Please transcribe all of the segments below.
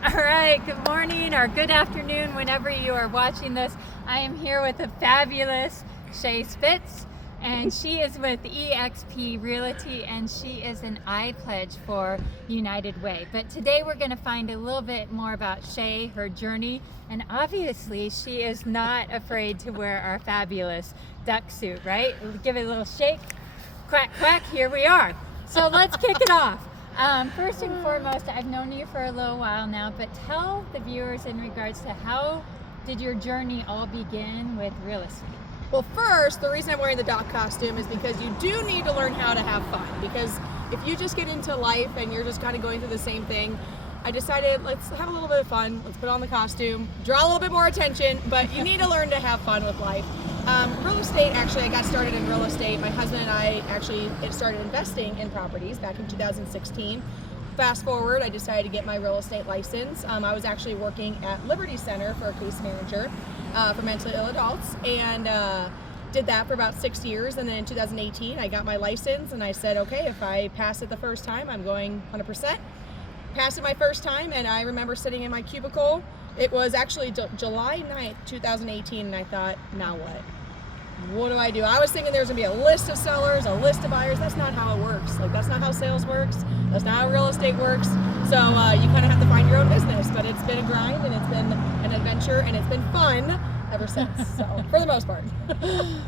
All right, good morning or good afternoon whenever you are watching this. I am here with the fabulous Shae Spitz, and she is with eXp Realty, and she is an iPledge for United Way. But today we're going to find a little bit more about Shae, her journey, and obviously she is not afraid to wear our fabulous duck suit, right? Give it a little shake, quack, quack, here we are. So let's kick it off. First and foremost, I've known you for a little while now, but tell the viewers in regards to how did your journey all begin with real estate? Well, first, the reason I'm wearing the doc costume is because you do need to learn how to have fun. Because if you just get into life and you're just kind of going through the same thing, I decided let's have a little bit of fun. Let's put on the costume, draw a little bit more attention, but you need to learn to have fun with life. Real estate, actually, I got started in real estate. My husband and I actually started investing in properties back in 2016. Fast forward, I decided to get my real estate license. I was actually working at Liberty Center for a case manager for mentally ill adults, and did that for about 6 years. And then in 2018, I got my license, and I said, okay, if I pass it the first time, I'm going 100%. Passed it my first time, and I remember sitting in my cubicle. It was actually July 9th, 2018, and I thought, now what? What do I do? I was thinking there's gonna be a list of sellers, a list of buyers. That's not how it works. Like, that's not how sales works. That's not how real estate works. So you kind of have to find your own business. But it's been a grind, and it's been an adventure, and it's been fun ever since. So for the most part.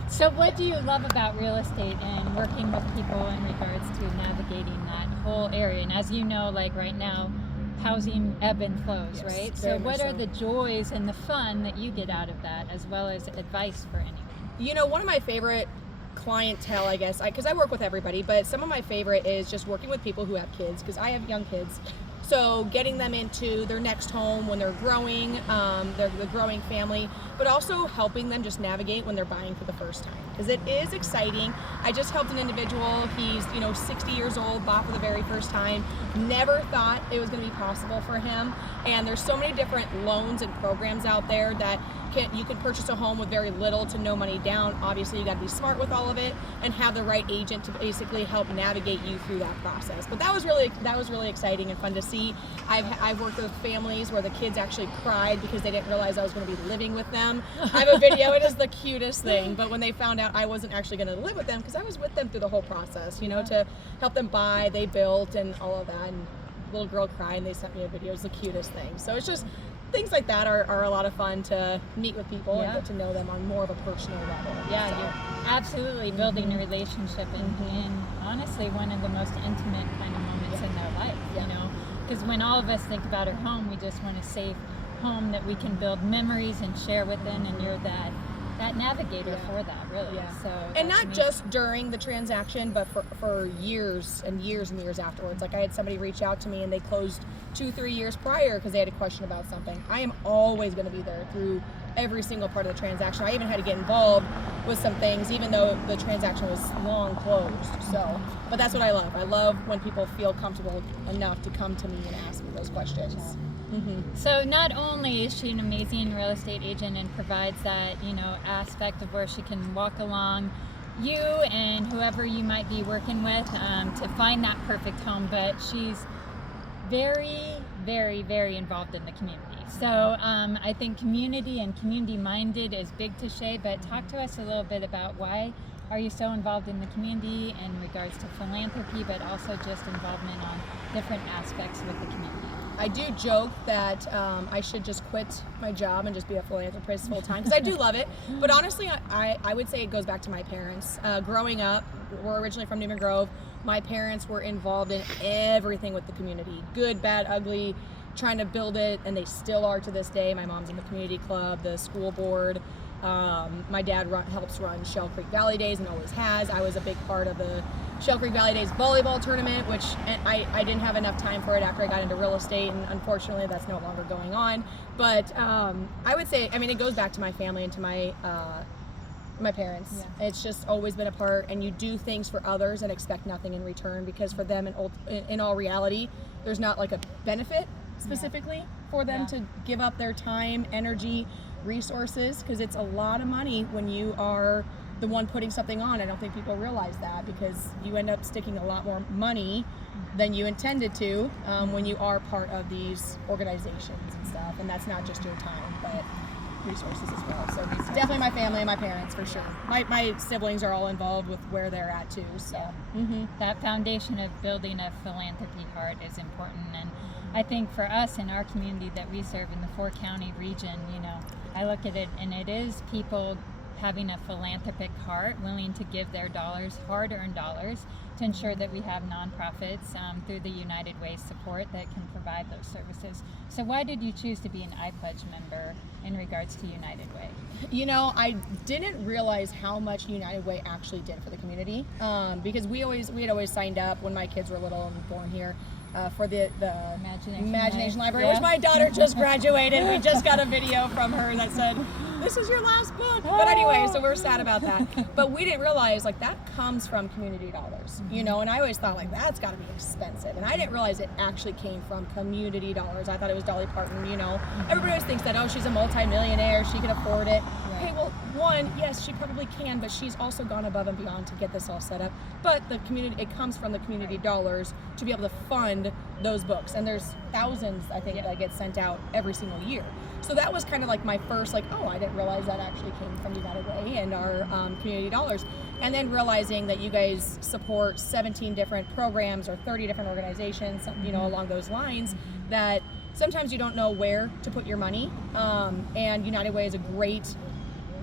So what do you love about real estate and working with people in regards to navigating that whole area? And as you know, like right now, housing ebb and flows, Yes, right? very So much what are so. the joys and the fun that you get out of that, as well as advice for anyone? You know, one of my favorite clientele, I guess, because I work with everybody, but some of my favorite is just working with people who have kids, because I have young kids. So getting them into their next home when they're growing, they're the growing family, but also helping them just navigate when they're buying for the first time, because it is exciting. I just helped an individual. He's 60 years old, bought for the very first time, never thought it was going to be possible for him. And there's so many different loans and programs out there that you can purchase a home with very little to no money down. Obviously, you got to be smart with all of it and have the right agent to basically help navigate you through that process. But that was really exciting and fun to see. I've worked with families where the kids actually cried because they didn't realize I was going to be living with them. I have a video. It is the cutest thing. But when they found out I wasn't actually going to live with them, because I was with them through the whole process, to help them buy, they built, and all of that. And the little girl cried, and they sent me a video. It was the cutest thing. So it's just things like that are a lot of fun to meet with people and get to know them on more of a personal level. Yeah, so. you're absolutely building a relationship and honestly one of the most intimate kind of moments in their life, because when all of us think about our home, we just want a safe home that we can build memories and share within, and you're that navigator for that, really. Yeah. So and not amazing. just during the transaction, but for years and years and years afterwards. Like, I had somebody reach out to me and they closed 2-3 years prior because they had a question about something. I am always going to be there through every single part of the transaction. I even had to get involved with some things, even though the transaction was long closed. So, but that's what I love. I love when people feel comfortable enough to come to me and ask me those questions. So not only is she an amazing real estate agent and provides that, aspect of where she can walk along you and whoever you might be working with to find that perfect home, but she's very, very, very involved in the community. So I think community and community-minded is big to Shae, but talk to us a little bit about why are you so involved in the community in regards to philanthropy, but also just involvement on different aspects with the community. I do joke that I should just quit my job and just be a philanthropist full time, because I do love it. But honestly, I would say it goes back to my parents. Growing up, we're originally from Newman Grove. My parents were involved in everything with the community, good, bad, ugly, trying to build it, and they still are to this day. My mom's in the community club, the school board. My dad helps run Shell Creek Valley Days and always has. I was a big part of the Shell Creek Valley Days volleyball tournament, which I didn't have enough time for it after I got into real estate, and unfortunately that's no longer going on. But I would say, it goes back to my family and to my parents. Yeah. It's just always been a part, and you do things for others and expect nothing in return, because for them, in all reality, there's not like a benefit specifically for them to give up their time, energy, resources, because it's a lot of money when you are the one putting something on. I don't think people realize that, because you end up sticking a lot more money than you intended to when you are part of these organizations and stuff. And that's not just your time, but resources as well. So definitely my family and my parents, for sure. My siblings are all involved with where they're at too. So that foundation of building a philanthropy heart is important. And I think for us in our community that we serve in the 4-county region, you know, I look at it and it is people having a philanthropic heart, willing to give their dollars, hard-earned dollars, to ensure that we have nonprofits through the United Way support that can provide those services. So why did you choose to be an iPledge member in regards to United Way? You know, I didn't realize how much United Way actually did for the community, because we had always signed up when my kids were little and born here for the Imagination Library, which my daughter just graduated. We just got a video from her that said, "This is your last book." But anyway, so we're sad about that. But we didn't realize, like, that comes from community dollars, you know, and I always thought, like, that's got to be expensive. And I didn't realize it actually came from community dollars. I thought it was Dolly Parton, you know. Everybody always thinks that, oh, she's a multi-millionaire, she can afford it. Okay, well, one, yes, she probably can, but she's also gone above and beyond to get this all set up. But the community, it comes from the community dollars to be able to fund those books. And there's thousands, I think, that get sent out every single year. So that was kind of like my first, like, oh, I didn't realize that actually came from United Way and our community dollars. And then realizing that you guys support 17 different programs or 30 different organizations, you know, along those lines, that sometimes you don't know where to put your money. And United Way is a great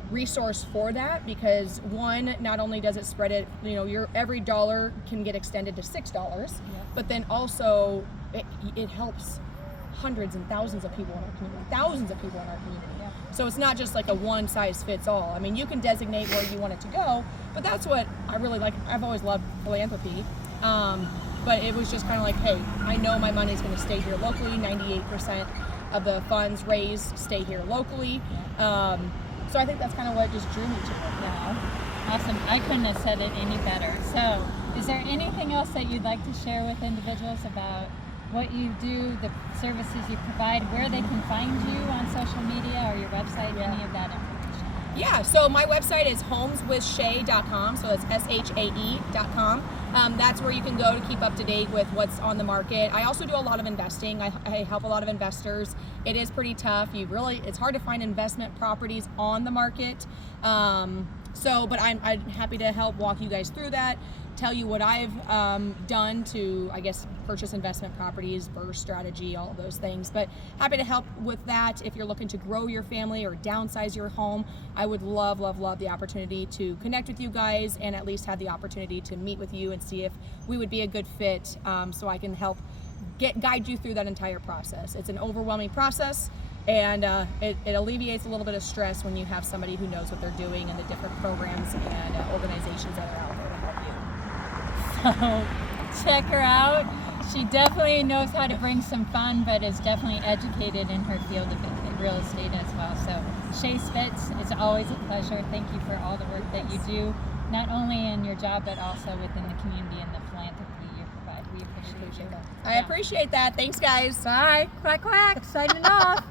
resource for that, because one, not only does it spread it, you know, your every dollar can get extended to $6, but then also it helps hundreds and thousands of people in our community, thousands of people in our community. So it's not just like a one size fits all. I mean, you can designate where you want it to go, but that's what I really like. I've always loved philanthropy, but it was just kind of like, hey, I know my money's going to stay here locally. 98% of the funds raised stay here locally. So I think that's kind of what just drew me to it. Yeah, awesome. I couldn't have said it any better. So is there anything else that you'd like to share with individuals about what you do, the services you provide, where they can find you on social media or your website, any of that information? Yeah, so my website is homeswithshae.com, so that's SHAE.com. That's where you can go to keep up to date with what's on the market. I also do a lot of investing. I help a lot of investors. It is pretty tough. It's hard to find investment properties on the market. But I'm happy to help walk you guys through that, tell you what I've done to, I guess, purchase investment properties, burst strategy, all of those things. But happy to help with that. If you're looking to grow your family or downsize your home, I would love, love, love the opportunity to connect with you guys and at least have the opportunity to meet with you and see if we would be a good fit, so I can help guide you through that entire process. It's an overwhelming process, and it alleviates a little bit of stress when you have somebody who knows what they're doing and the different programs and organizations that are out there to help you. So check her out. She definitely knows how to bring some fun, but is definitely educated in her field of real estate as well. So Shae Spitz, it's always a pleasure. Thank you for all the work that you do, not only in your job, but also within the community and the philanthropy you provide. We appreciate you. I appreciate that. Thanks, guys. Bye. Quack, quack. Signing off.